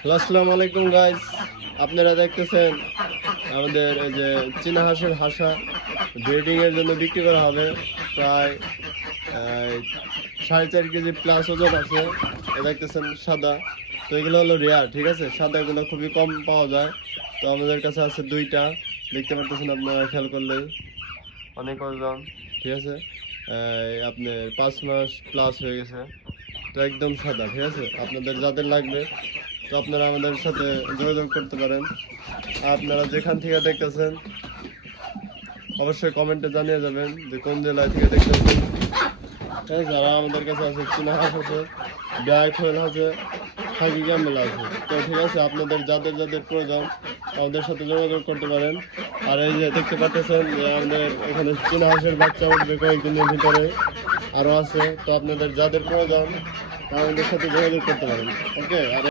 আসসালামু আলাইকুম গাইস, আপনারা দেখতেছেন আমাদের এই যে চীনা হাঁসের হাসা ব্রিডিং এর জন্য বিক্রি করা হবে। প্রায় 4.5 কেজি প্লাস ওজন আছে। দেখতেছেন সাদা, তো এগুলো হলো রেয়ার, ঠিক আছে। সাদাগুলো খুবই কম পাওয়া যায়, তো আমাদের কাছে আছে দুইটা। দেখতে পারতেছেন আপনারা, খেয়াল করলেই অনেক ওজন, ঠিক আছে। আপনার 5 মাস প্লাস হয়ে গেছে, তো একদম সাদা, ঠিক আছে। আপনাদের যাদের লাগবে তো আপনারা আমাদের সাথে যোগাযোগ করতে পারেন। আপনারা যেখান থেকে দেখতেছেন অবশ্যই কমেন্টে জানিয়ে যাবেন যে কোন জেলায় থেকে দেখতেছেন। হ্যাঁ, যারা আমাদের কাছে আছে চীনা হাঁস আছে, ব্ল্যাক হোয়েল আছে, খাকি ক্যামেল আছে। তো ঠিক আছে, আপনাদের যাদের যাদের প্রয়োজন আমাদের সাথে যোগাযোগ করতে পারেন। আর এই যে দেখতে পাচ্ছেন যে আমাদের এখানে চীনা হাঁসের বাচ্চা উঠবে কয়েকদিনের ভিতরে, আরও আছে। তো আপনাদের যাদের প্রয়োজন আমাদের সাথে যোগাযোগ করতে পারেন। ওকে। আর